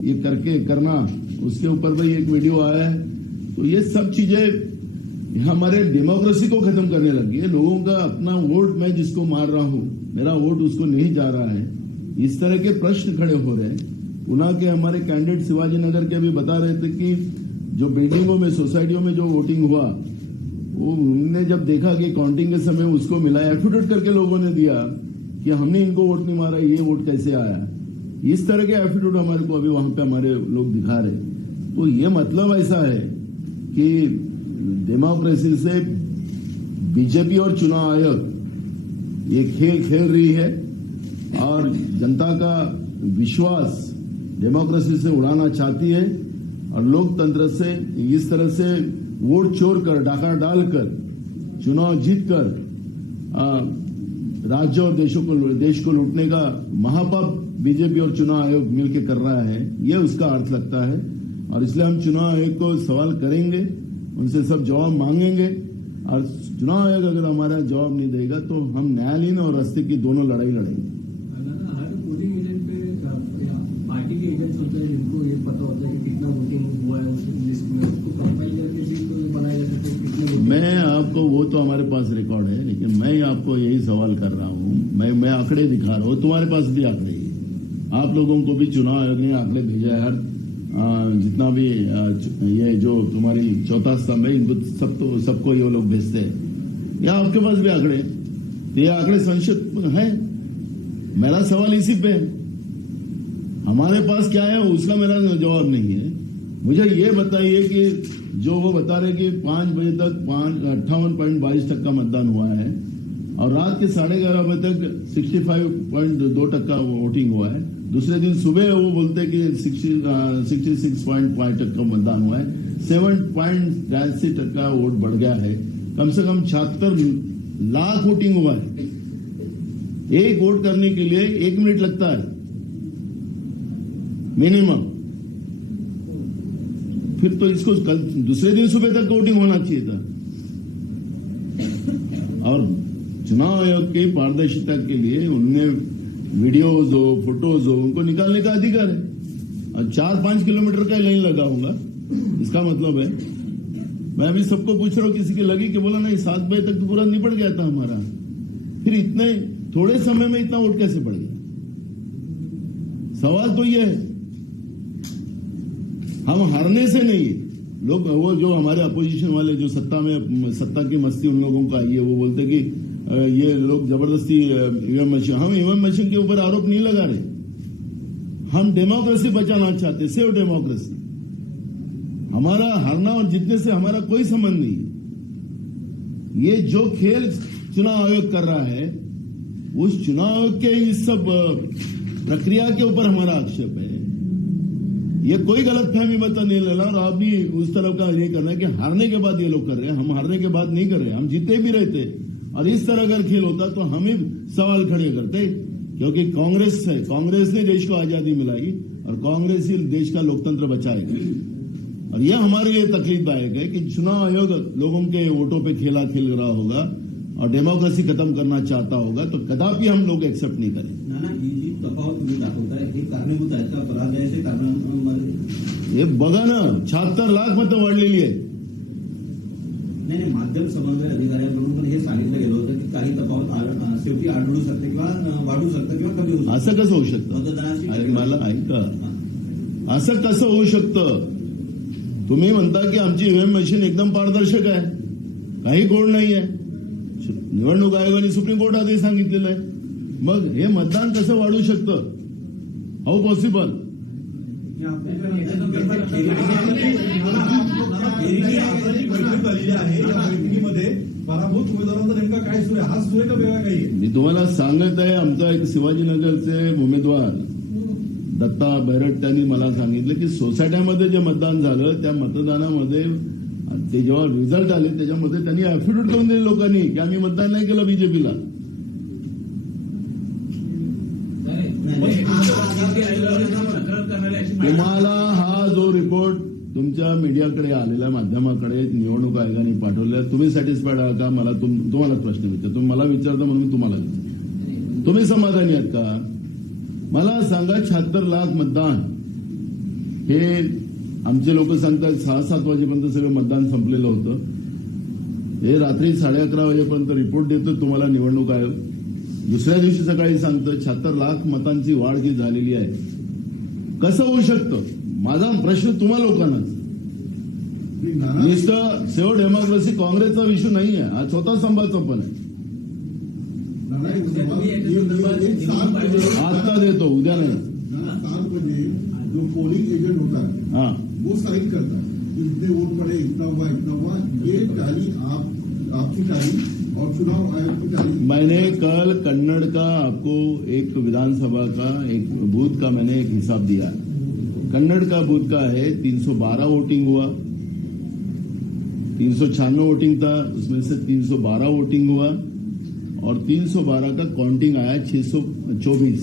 ये करके करना। उसके ऊपर भाई एक वीडियो आया है। तो ये सब चीज़ें हमारे डेमोक्रेसी को खत्म करने लगी है। लोगों का अपना वोट मैं जिसको मार रहा हूँ, मेरा वोट उसको नहीं जा रहा है। इस तरह के प्रश्न खड़े हो रहे हैं। पुनः के हमारे कैंडिडेट शिवाजी नगर के अभी बता रहे थे कि जो बिल्डिंगों में, सोसाइटियों में जो वोटिंग हुआ, वो उनने जब देखा कि काउंटिंग के समय उसको मिला, एफिडेविट करके लोगों ने दिया कि हमने इनको वोट नहीं मारा, ये वोट कैसे आया? इस तरह के एफिडेविट हमारे को अभी वहाँ पे हमारे लोग दिखा रहे तो ये मतलब ऐसा है कि डेमोक्रेसी से बीजेपी और चुनाव आयोग, ये खेल खेल रही है और जनता का विश्वास डेमोक्रेसी से उड़ाना चाहती है और लोकतंत्र से इस तरह से वोट चोर कर डाका डालकर, चुनाव जीत कर राज्य और देशों को देश को लूटने का महापाप बीजेपी और चुनाव आयोग मिलकर कर रहा है यह उसका अर्थ लगता है। और इसलिए हम चुनाव आयोग को सवाल करेंगे उनसे सब जवाब मांगेंगे। और चुनाव आयोग अगर हमारा जवाब नहीं देगा तो हम न्यायालयीन और रस्ते की दोनों लड़ाई लड़ेंगे। हर पोलिंग एजेंट पे पार्टी के एजेंट्स होते हैं जिनको ये पता होता है कि कितना वोटिंग हुआ है उस लिस्ट में उसको कंपाइल करके भी तो बनाया जा सकता है मैं आपको वो तो हमारे पास रिकॉर्ड है लेकिन मैं आपको यही सवाल कर रहा हूँ। मैं मैं आंकड़े दिखा रहा हूँ तुम्हारे पास भी आंकड़े। आप लोगों को भी चुनाव आयोग ने आंकड़े भेजा है, हर जितना भी ये जो तुम्हारी चौथा स्तंभ है इनको सब तो सबको ये लोग भेजते हैं। या आपके पास भी आंकड़े ये आंकड़े संक्षिप्त है। मेरा सवाल इसी पे हमारे पास क्या है, उसका मेरा जवाब नहीं है। मुझे ये बताइए कि जो वो बता रहे कि पाँच बजे तक पाँच, अट्ठावन पॉइंट बाईस टक्का का मतदान हुआ है, और रात के साढ़े ग्यारह बजे तक सिक्सटी फाइव पॉइंट दो टक्का वोटिंग हुआ है। दूसरे दिन सुबह वो बोलते कि सिक्सटी सिक्स पॉइंट फाइव टक्का मतदान हुआ है। सेवन पॉइंट बयासी टक्का वोट बढ़ गया है। कम से कम छिहत्तर लाख वोटिंग हुआ है। एक वोट करने के लिए एक मिनट लगता है। मिनिमम। फिर तो इसको कल, दूसरे दिन सुबह तक वोटिंग होना चाहिए था। और चुनाव आयोग की पारदर्शिता के लिए उनने वीडियोज़ हो फ़ोटोज़ हो, उनको निकालने का अधिकार है। और चार पाँच किलोमीटर का लाइन लगाऊँगा। इसका मतलब है, मैं अभी सबको पूछ रहा हूँ, किसी की लगी कि बोला, नहीं, सात बजे तक तो पूरा निपट गया था हमारा। फिर इतने, थोड़े समय में इतना वोट कैसे पड़ गया? सवाल तो ये है। हम हारने से नहीं है लोग, वो जो हमारे अपोजिशन वाले, जो सत्ता में, सत्ता की मस्ती उन लोगों को आई है वो बोलते कि ये लोग ज़बरदस्ती ईवीएम मशीन हम ईवीएम मशीन के ऊपर आरोप नहीं लगा रहे। हम डेमोक्रेसी बचाना चाहते सेव डेमोक्रेसी हमारा हारना और जीतने से हमारा कोई संबंध नहीं है। ये जो खेल चुनाव आयोग कर रहा है, उस चुनाव आयोग के इस सब प्रक्रिया के ऊपर हमारा आक्षेप है। ये कोई गलत फहमी मत नहीं लेना और आप भी उस तरफ़ का ये करना है कि हारने के बाद ये लोग कर रहे हैं। हम हारने के बाद नहीं कर रहे, हम जीते भी रहते। और इस तरह अगर खेल होता तो हम ही सवाल खड़े करते क्योंकि कांग्रेस है कांग्रेस ने देश को आज़ादी मिलाई और कांग्रेस ही देश का लोकतंत्र बचाएगा। और यह हमारे लिए तकलीफदायक है कि चुनाव आयोग लोगों के वोटों पे खेला खेल रहा होगा और डेमोक्रेसी खत्म करना चाहता होगा तो कदापि हम लोग एक्सेप्ट नहीं करें। नाना ही जी तफावत तुम्ही दाखवताय हे कारणीभूत आहेत का पराजयाचे कारणांमध्ये हे। बघा ना शहात्तर लाख मतं वाढलेली आहे नाही नाही माध्यम समन्वय अधिकाऱ्यांकडून पण हे सांगितलं गेलं होतं की काही तफावत शेवटी आढळू शकते किंवा वाढू शकतं किंवा कमी होऊ शकतं. असं कसं होऊ शकतं? मतदानाची अरे मला ऐका. असं कसं होऊ शकतं? तुम्ही म्हणता की आमची ईव्हीएम मशीन एकदम पारदर्शक आहे. काही गोड नाही आहे निवडणूक आयोगाने सुप्रीम कोर्ट आधी सांगितलेलं आहे. मग हे मतदान कसं वाढू शकतं? हाऊ पॉसिबल बैठक झालेली आहे या बैठकीमध्ये पराभूत उमेदवारांचा नेमका काय सुरू आहे हा सुरू आहे का वेगळा काही आहे? मी तुम्हाला सांगत आहे आमचा एक शिवाजीनगरचे उमेदवार दत्ता बैरट त्यांनी मला सांगितलं की सोसायट्यामध्ये जे मतदान झालं त्या मतदानामध्ये ते जेव्हा रिझल्ट आले त्याच्यामध्ये त्यांनी अफिडेविट करून दिले लोकांनी की आम्ही मतदान नाही केलं बीजेपीला तुम्हाला हा तुमच्या मीडियाकडे आलेल्या माध्यमाकडे निवडणूक आयोगाने पाठवल्या तुम्ही सॅटिस्फाईड आहात का? मला तुम- तुम्हाला प्रश्न विचार तुम्ही मला विचारता म्हणून मी तुम्हाला विचारतो. तुम्ही समाधानी आहात का? मला सांगा शहात्तर लाख मतदान. हे आमचे लोक सांगतात सहा सात वाजेपर्यंत सगळं मतदान संपलेलं होतं. हे रात्री साडे अकरा वाजेपर्यंत रिपोर्ट देतो तुम्हाला निवडणूक आयोग. दुसऱ्या दिवशी सकाळी सांगतं शहात्तर लाख मतांची वाढ जी झालेली आहे. कसं होऊ शकतं? माझा प्रश्न तुम्हा लोकांनाच. सेव डेमोक्रेसी काँग्रेसचा विषय नाही हा स्वतः आहे. आता देतो, उद्या नाही. सात बजे जो पोलिंग एजेंट होता है. हा वो साइन करता है कि वोट पड़े इतना हुआ इतना हुआ ये टाली आप आपकी टाली और चुनाव आयोग की टाली मैंने कल कन्नड़ का, आपको एक विधानसभा का, एक बूथ का मैंने एक हिसाब दिया। कन्नड़ का बूथ का है 312 वोटिंग हुआ। तीन सौ छियानवे वोटिंग था, उसमें से 312 वोटिंग हुआ और 312 का काउंटिंग आया 624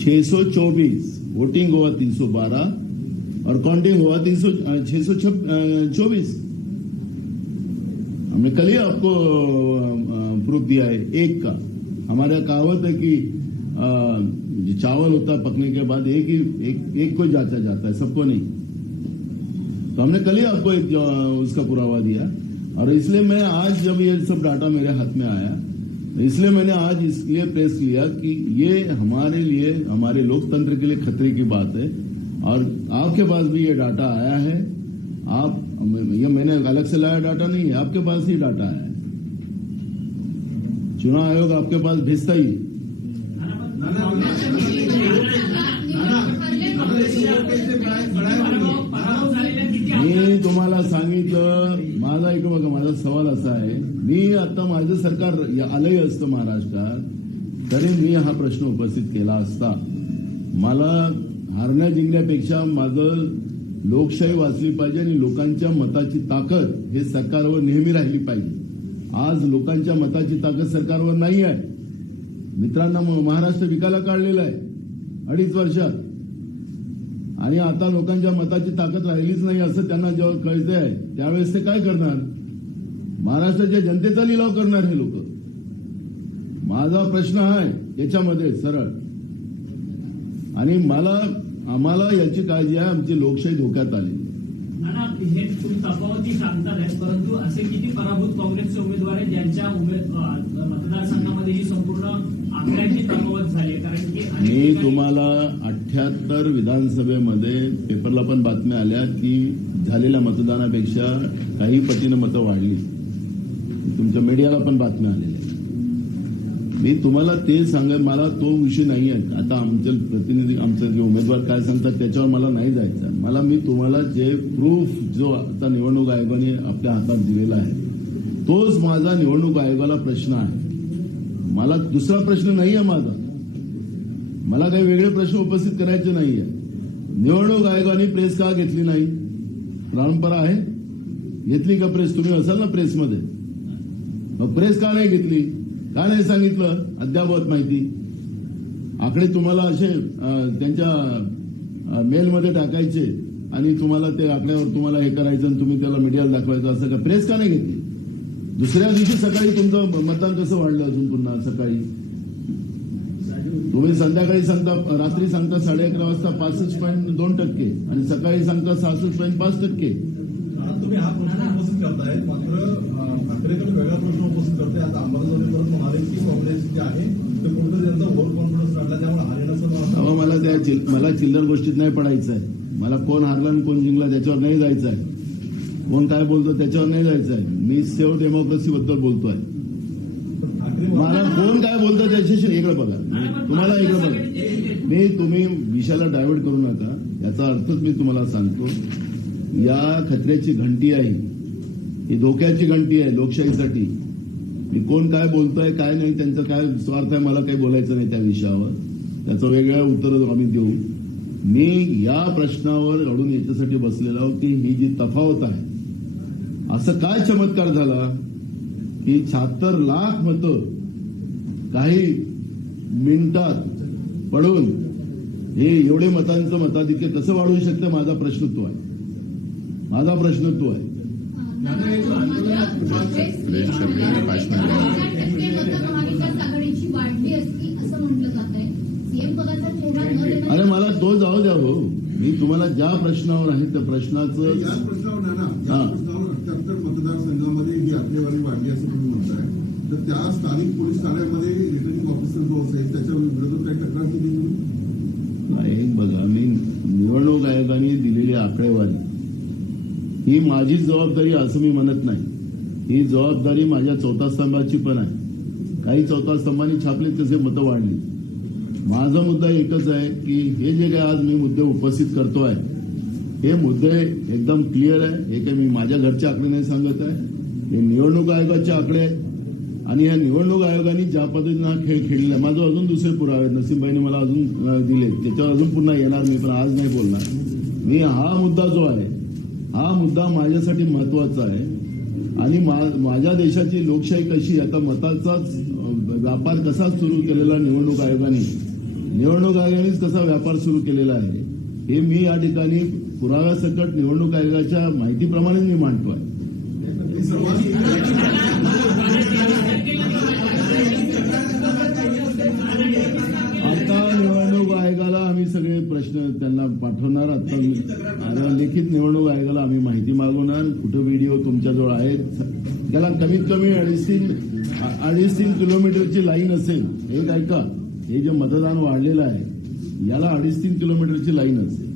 624 वोटिंग हुआ 312 और काउंटिंग हुआ तीन सौ छह हमने कल ही आपको प्रूफ दिया है, एक का। हमारा कहावत है कि चावल होता है पकने के बाद एक ही, एक एक को जांचा जाता है, सबको नहीं। तो हमने कल ही आपको एक उसका पुरावा दिया और इसलिए मैं आज जब ये सब डाटा मेरे हाथ में आया तो इसलिए मैंने आज इसलिए प्रेस लिया कि ये हमारे लिए हमारे लोकतंत्र के लिए खतरे की बात है और आपके पास भी ये डाटा आया है आप ये मैंने अलग से लाया डाटा नहीं है आपके पास ही डाटा है चुनाव आयोग आपके पास भेजता ही है। मी तुम्हाला सांगितलं माझा एक बघा माझा सवाल असा आहे. मी आता माझं सरकार या- आलंही असतं महाराष्ट्रात तरी मी हा प्रश्न उपस्थित केला असता. मला हारण्या जिंकण्यापेक्षा माझं लोकशाही वाचली पाहिजे आणि लोकांच्या मताची ताकद हे सरकारवर नेहमी राहिली पाहिजे. आज लोकांच्या मताची ताकद सरकारवर नाही आहे. मित्रांना म- महाराष्ट्र विकायला काढलेला आहे. अडीच वर्षात. आणि आता लोकांच्या मताची ताकद राहिलीच नाही असं त्यांना जेव्हा कळते आहे त्यावेळेस ते काय करणार? महाराष्ट्राच्या जनतेचा लिलाव करणार हे लोक. माझा प्रश्न आहे याच्यामध्ये सरळ. आणि मला आम्हाला याची काळजी आहे आमची लोकशाही धोक्यात आली. हे तुम्ही तफावती सांगतात परंतु असे किती पराभूत काँग्रेसचे उमेदवार आहेत ज्यांच्या मतदारसंघामध्ये ही संपूर्ण आकड्यांची तफावत झाली? कारण की मी तुम्हाला अठ्याहत्तर विधानसभेमध्ये पेपरला पण बातम्या आल्या की झालेल्या मतदानापेक्षा काही पटीनं मतं वाढली. तुमच्या मीडियाला पण बातम्या आलेल्या आहेत. मी तुम्हाला ते सांगा मला तो विषय नाही आहे. आता आमचे प्रतिनिधी आमचे जे उमेदवार काय सांगतात त्याच्यावर मला नाही जायचं. मला मी तुम्हाला जे प्रूफ जो आता निवडणूक आयोगाने आपल्या हातात दिलेला आहे तोच माझा निवडणूक आयोगाला प्रश्न आहे. मला दुसरा प्रश्न नाही आहे माझा. मला काही वेगळे प्रश्न उपस्थित करायचे नाहीये. निवडणूक आयोगाने प्रेस का घेतली नाही? परंपरा आहे? घेतली का प्रेस? तुम्ही असाल ना प्रेसमध्ये. मग प्रेस का नाही घेतली? का नाही सांगितलं? अद्यावत माहिती. आकडे तुम्हाला असे त्यांच्या मेलमध्ये टाकायचे आणि तुम्हाला ते आकड्यावर तुम्हाला हे करायचं आणि तुम्ही त्याला मीडियाला दाखवायचं असं का? प्रेस का नाही घेतली? दुसऱ्या दिवशी सकाळी तुमचं मतदान कसं वाढलं अजून पुन्हा? सकाळी? तुम्ही संध्याकाळी सांगता रात्री सांगता साडे अकरा वाजता पासष्ट पॉईंट दोन टक्के आणि सकाळी सांगता सहासष्ट पॉईंट पाच टक्के. तुम्ही हा प्रश्न उपस्थित करताय. मात्र ठाकरेकडे वेगळा प्रश्न उपस्थित करताय. आता अंबाजोगाई परत म्हणाले की काँग्रेस जे आहे ते कुठेतरी त्यांचा ओव्हर कॉन्फिडन्स वाढला त्यामुळे हरियाणाचं मला त्या मला चिल्लर गोष्टीत नाही पडायचं आहे. मला कोण हारला आणि कोण जिंकला त्याच्यावर नाही जायचं आहे. कोण काय बोलतो त्याच्यावर नाही जायचं आहे. मी सेव डेमोक्रेसी बद्दल बोलतोय. ठाकरे मला कोण काय बोलतं त्याच्याशी इकडे बघा. तुम्हाला इकडे बघा. मी तुम्ही विषयाला डायव्हर्ट करू नका. याचा अर्थच मी तुम्हाला सांगतो. या खतऱ्याची घंटी आहे. ही धोक्याची घंटी आहे लोकशाहीसाठी. मी कोण काय बोलतोय काय नाही त्यांचं काय स्वार्थ आहे मला काही बोलायचं नाही त्या विषयावर. त्याचं वेगळं उत्तर आम्ही देऊ. मी या प्रश्नावर अडून याच्यासाठी बसलेलो आहोत की ही जी तफावत आहे असं काय चमत्कार झाला? की शहात्तर लाख मतं काही मिनिटात पडून हे एवढे मतांचं मताधिक्य कसं वाढवू शकतं माझा प्रश्न तो आहे. माझा प्रश्न तो आहे. अरे मला तो जाऊ द्या भाऊ. मी तुम्हाला ज्या प्रश्नावर आहे त्या प्रश्नाचं प्रश्नावर ना. हा. मतदारसंघामध्ये ही आकडेवारी वाढली असं तुम्ही म्हणताय. तर त्या स्थानिक पोलीस ठाण्यामध्ये रिटर्निंग ऑफिसर जो असेल त्याच्या विरोधात काही तक्रार केली नाही बघा मी निवडणूक आयोगाने दिलेली आकडेवारी ही माझीच जबाबदारी असं मी म्हणत नाही. ही जबाबदारी माझ्या चौथा स्तंभाची पण आहे. काही चौथा स्तंभांनी छापले तसे मतं वाढली. माझा मुद्दा एकच आहे की हे जे काही आज मी मुद्दे उपस्थित करतो आहे हे मुद्दे एकदम क्लिअर आहे. हे काही मी माझ्या घरचे आकडे नाही सांगत आहे. हे निवडणूक आयोगाचे आकडे आहेत आणि ह्या निवडणूक आयोगाने ज्या पद्धतीनं हा खेळ खेळलेला आहे माझं अजून दुसरे पुरावे आहेत. नसीमबाईने मला अजून दिले त्याच्यावर अजून पुन्हा येणार मी पण आज नाही बोलणार. मी हा मुद्दा जो आहे हा मुद्दा माझ्यासाठी महत्त्वाचा आहे. आणि मा- माझ्या देशाची लोकशाही कशी आता मताचाच व्यापार कसा सुरू केलेला निवडणूक आयोगाने? निवडणूक आयोगानेच कसा व्यापार सुरू केलेला आहे? हे मी या ठिकाणी पुराव्यासकट निवडणूक आयोगाच्या माहितीप्रमाणेच मी मांडतोय. हे पाठवणार आता लिखित निवडणूक आयोगाला आम्ही माहिती मागवणार. कुठं व्हिडिओ तुमच्याजवळ आहेत? त्याला कमीत कमी अडीच तीन अडीच तीन किलोमीटरची लाईन असेल. एक ऐका. हे जे मतदान वाढलेलं आहे याला अडीच तीन किलोमीटरची लाईन असेल.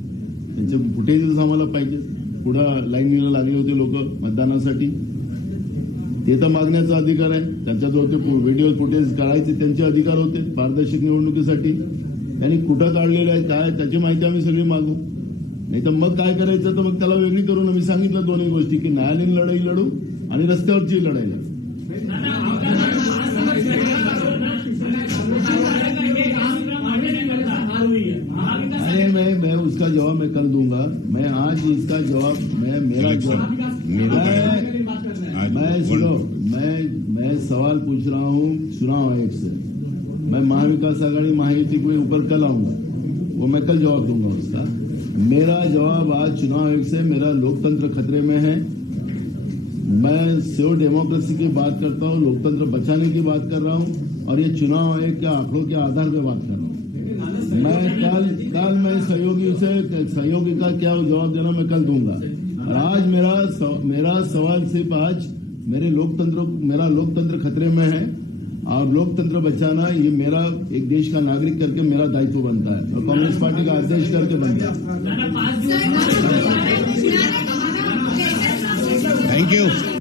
त्याचे फुटेजेस आम्हाला पाहिजे. पुढं लाईनीला लागले होते लोक मतदानासाठी? ते तर मागण्याचा अधिकार आहे. त्यांच्याजवळ ते व्हिडिओ फुटेज काढायचे त्यांचे अधिकार होते पारदर्शक निवडणुकीसाठी. त्यांनी कुठं काढलेलं आहे काय त्याची माहिती आम्ही सगळी मागू. नाही तर मग काय करायचं तर मग त्याला वेगळी करून आम्ही सांगितलं दोन्ही गोष्टी की न्यायालयीन लढाई लढू आणि रस्त्यावरची लढाई लढू. मैं मैं उसका जवाब मैं कर दूँगा। मैं आज इसका जवाब मैं मेरा जवाब। मैं मैं सुनो मैं मैं सवाल पूछ रहा हूँ चुनाव आयोग से। मैं महाविकास आघाड़ी महायुति के ऊपर कल आऊँगा। वो मैं कल जवाब दूँगा उसका। मेरा जवाब आज चुनाव आयोग से मेरा लोकतंत्र खतरे में है। मैं सेव डेमोक्रेसी की बात करता हूँ लोकतंत्र बचाने की बात कर रहा हूँ और ये चुनाव आयोग के आंकड़ों के आधार पर बात कर रहा हूँ। मैं कल कल मैं सहयोगी से सहयोगी का क्या जवाब देना मैं कल दूँगा। और आज मेरा सव, मेरा सवाल सिर्फ़ आज मेरे लोकतंत्र मेरा लोकतंत्र खतरे में है। और लोकतंत्र बचाना ये मेरा एक देश का नागरिक करके मेरा दायित्व बनता है। और कांग्रेस पार्टी का अध्यक्ष करके बनता है। Thank thank you